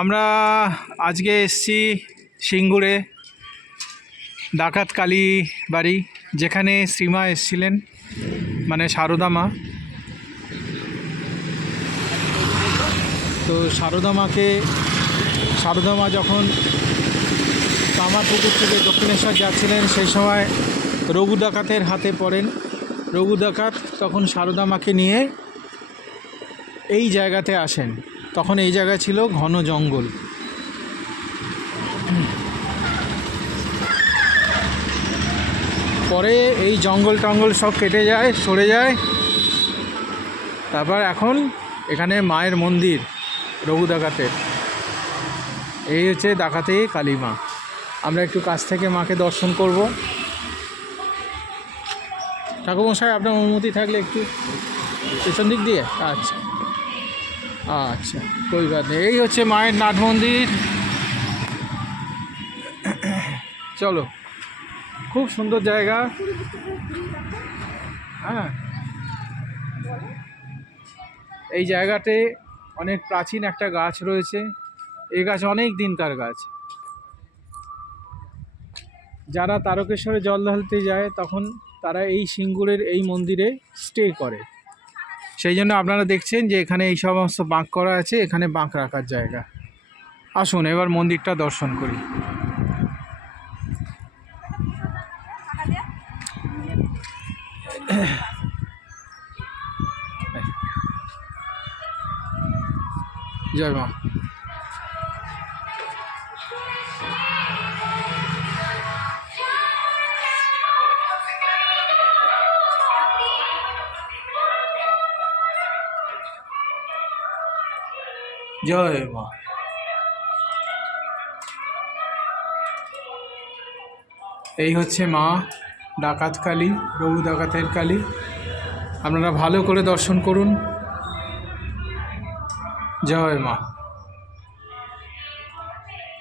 আমরা আজকে এসছি সিঙ্গুরে ডাকাত কালী বাড়ি, যেখানে শ্রীমা এসছিলেন, মানে সারদা মা। তো সারদা মা যখন কামারপুকুর থেকে দক্ষিণেশ্বর যাচ্ছিলেন, সেই সময় রঘু ডাকাতের হাতে পড়েন। রঘু ডাকাত তখন সারদা মাকে নিয়ে এই জায়গাতে আসেন। তখন এই জায়গা ছিল ঘন জঙ্গল। পরে এই জঙ্গল টঙ্গল সব কেটে যায়, সরে যায়। তারপর এখন এখানে মায়ের মন্দির রঘু ডাকাতের। এই হচ্ছে ডাকাতে কালী মা। আমরা একটু কাছ থেকে মাকে দর্শন করব। ঠাকুরমশাই, আপনার অনুমতি থাকলে একটু পেছন দিক দিয়ে। আচ্ছা আচ্ছা, কই বাত নেই। এই হচ্ছে মায়ের নাট মন্দির। চলো, খুব সুন্দর জায়গা। হ্যাঁ, এই জায়গাতে অনেক প্রাচীন একটা গাছ রয়েছে। এই গাছ অনেক দিনকার গাছ। যারা তারকেশ্বরে জল ঢালতে যায় তখন তারা এই সিঙ্গুরের এই মন্দিরে স্টে করে। সেই জন্য আপনারা দেখছেন যে এখানে এই সমস্ত বাঁক করা আছে, এখানে বাঁক রাখার জায়গা। আসুন এবার মন্দিরটা দর্শন করি। জয় মা। জয় মা। এই হচ্ছে মা ডাকাত কালী, রঘু ডাকাতের কালী। আপনারা ভালো করে দর্শন করুন। জয় মা।